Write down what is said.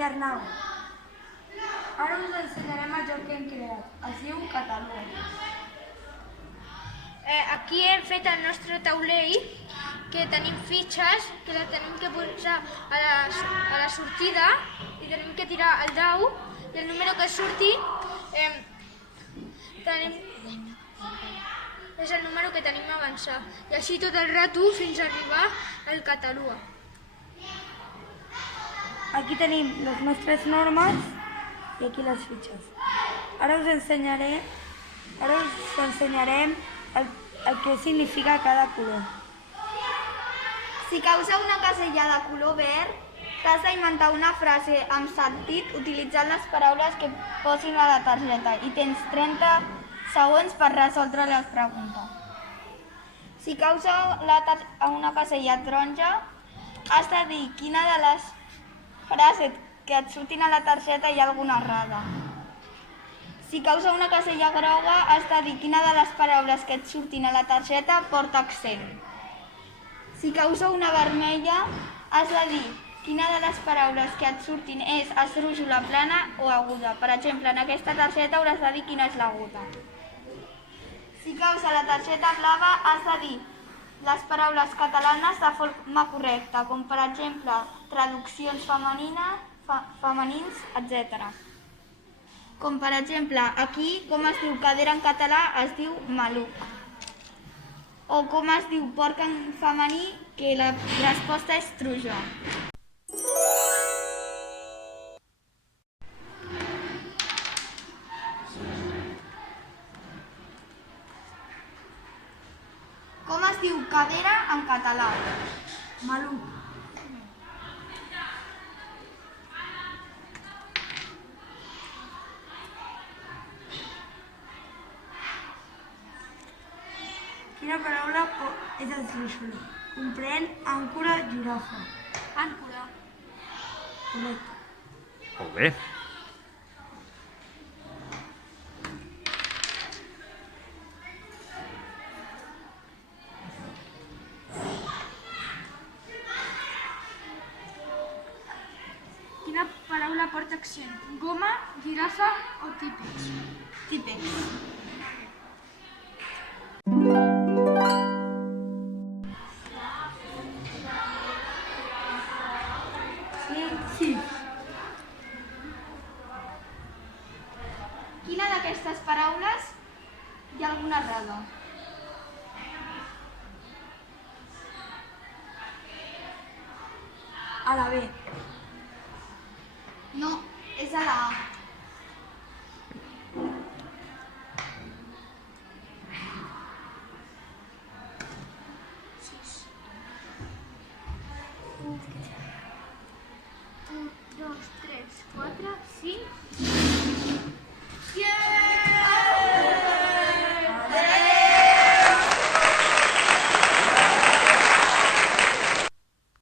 i Arnau. Ara us ensenyarem el joc que hem creat. Es diu Catalunya. Aquí hem fet el nostre taulell, que tenim fitxes, que les tenim que posar a la sortida i tenim que tirar el dau i el número que surti és el número que tenim a avançar. I així tot el rato fins a arribar al Catalunya. Aquí tenim les nostres normes i aquí les fitxes. Ara us ensenyarem el que significa cada color. Si caus a una casella de color verd, t'has d'inventar una frase amb sentit utilitzant les paraules que posin a la targeta i tens 30 segons per resoldre les preguntes. Si caus a una casella taronja, has de dir quina de les frases que et surtin a la targeta hi ha alguna errada. Si caus a una casella groga, has de dir quina de les paraules que et surtin a la targeta porta accent. Si caus a una vermella, has de dir quina de les paraules que et surtin és esdrújula, plana o aguda. Per exemple, en aquesta targeta hauràs de dir quina és l'aguda. Si caus a la targeta blava, has de dir les paraules catalanes de forma correcta, com per exemple traduccions femenins, etc. Com per exemple, aquí com es diu cadira en català es diu maluc. O com es diu porc en femení, que la resposta és truja. Com es diu cadira en català? Maluc. Quina paraula és esdrúixola? Comprèn àncora, girafa. Àncora. Correcte. Molt bé. Quina paraula porta accent? Goma, girafa o típex? Típex. Sí. Quina d'aquestes paraules hi ha alguna errada? A la B. No, és a la A.